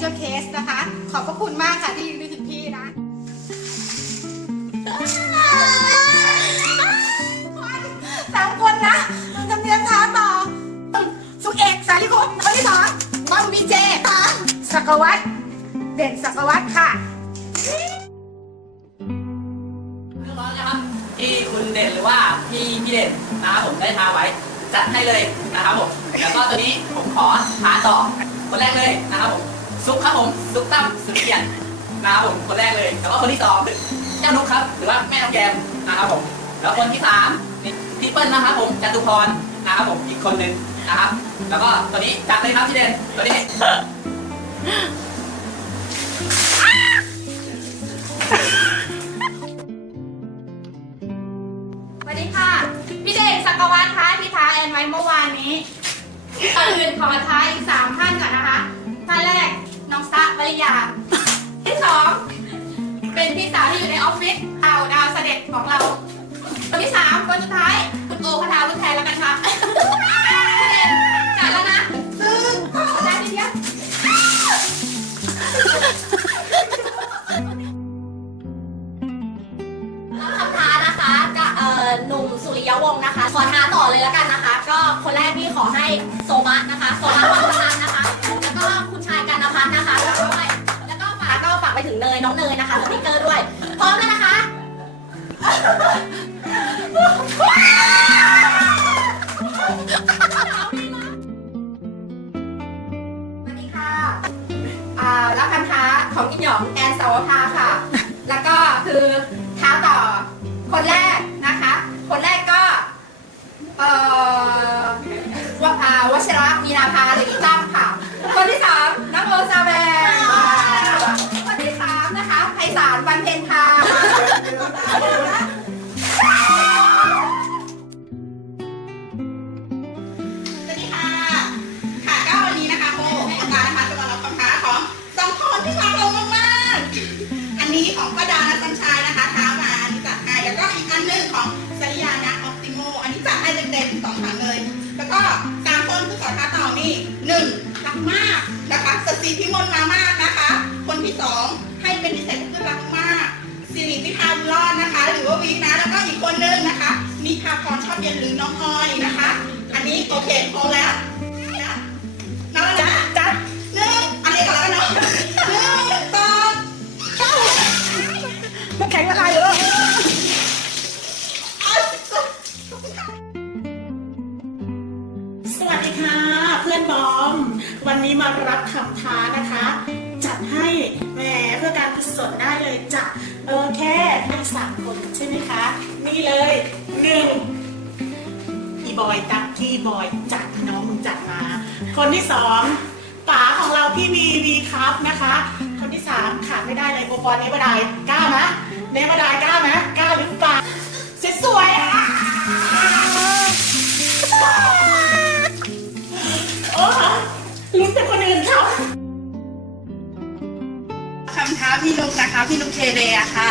Angel Case นะคะ ขอบพระคุณมากค่ะที่นึกถึงพี่นะสามคนนะทำเนียมท้าต่อสุเอกสาริคุณคนที่สองบอมบีเจสักวัตเด่นสักวัตค่ะเรียบร้อยนะครับที่คุณเด่นหรือว่าพี่พี่เด่นนะครับผมได้ทาไว้จัดให้เลยนะครับผมแล้วก็ตัวนี้ผมขอทาต่อคนแรกเลยนะครับผม ซุปครับผมซุปตั้มสุดเกียรตินะครับผมคนแรกเลยแล้วก็คนที่สองคือเจ้านุกครับ หรือว่าแม่น้องแกมนะครับผม แล้วคนที่สามนี่พี่เปิ้ลนะครับผมจตุพรนะครับผมอีกคนหนึ่งนะครับแล้วก็ตัวนี้จัดเลยครับพี่เด่นตัวนี้สวัสดีค่ะ พี่เด่นสักวัตรคะที่ท้าแอนไว้เมื่อวานนี้ก่อนอื่นขอท้าอีกสามท่านก่อนนะคะ ท่านแรก น้องซะวริยา ที่สองเป็นพี่สาวที่อยู่ในออฟฟิศเอาดาวเสด็จของเราคนที่สามคนสุดท้าย คุณโอคาทาวุฒแทนแล้วกันค่ะเด่นจัดแล้วนะได้ทีเดียวคำท้านะคะกับเอ่อหนุ่มสุริยวงศ์นะคะ ขอท้าต่อเลยแล้วกันนะคะ ก็คนแรกพี่ขอให้โซมะนะคะ โซมะวังพนันนะคะ ไปถึงเนยน้องเนยนะคะสติ๊กเกอร์ด้วย พร้อมแล้วนะคะสวัสดีค่ะอ่ารับคำท้าของกินหยองแอนสาวภาค่ะ แล้วก็คือท้าต่อคนแรก นี้ของป้าดาและสัญชัยนะคะท้ามาอันนี้จัดให้แล้วก็อีกอันหนึงของสริยานะออปติโม อันนี้จัดให้เต็มๆสองถังเลย แล้วก็สามคนคือขอท้าต่อนี่หนึ่งรักมากนะคะสตรีพิมลมามากนะคะ คนที่สองให้เป็นพิเศษก็คือรักมากสิริพิพาบุญรอดนะคะ หรือว่าวีนะแล้วก็อีกคนนึงนะคะนิพาพรชอบเย็นหรือน้องออยนะคะ อันนี้โอเคพอแล้ว อนบอม วันนี้มารับคำท้านะคะ จัดให้แหมเพื่อการกุศลได้เลยจ้ะเออแค่ให้สามคนใช่ไหมคะ นี่เลยหนึ่งอีบอยตักกี้บอยจัดน้องมึงจัดมา คนที่สองป๋าของเราพี่วีวีครับนะคะ คนที่สามขาดไม่ได้เลยโอปอลเนวดายกล้าไหมเนวดายกล้าไหมกล้าหรือเปล่าสวยๆ คำท้าพี่นุกนะคะพี่นุกเทเลอะค่ะ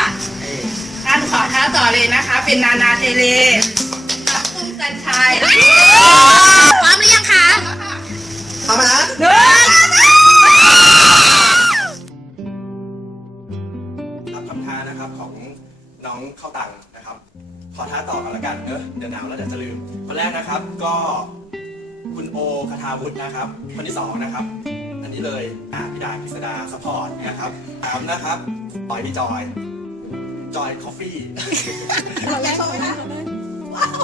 ท่านขอท้าต่อเลยนะคะ เป็นนานาเทเลกับกุ้งจันชัยพร้อมหรือยังคะทำมานะหนึ่งรับคำท้านะครับของน้องเข้าตังนะครับ ขอท้าต่อกันแล้วกันเนอะเดี๋ยวหนาวแล้วเดี๋ยวจะลืมคนแรกนะครับก็คุณโอคาทาวุฒินะครับ คนที่สองนะครับอั นี้เลยอ่าพี่ดาพิสดาสปอร์ตนะครับสามนะครับปอยพี่จอย จอยคอฟฟี่คนแรกเลยนะว้าว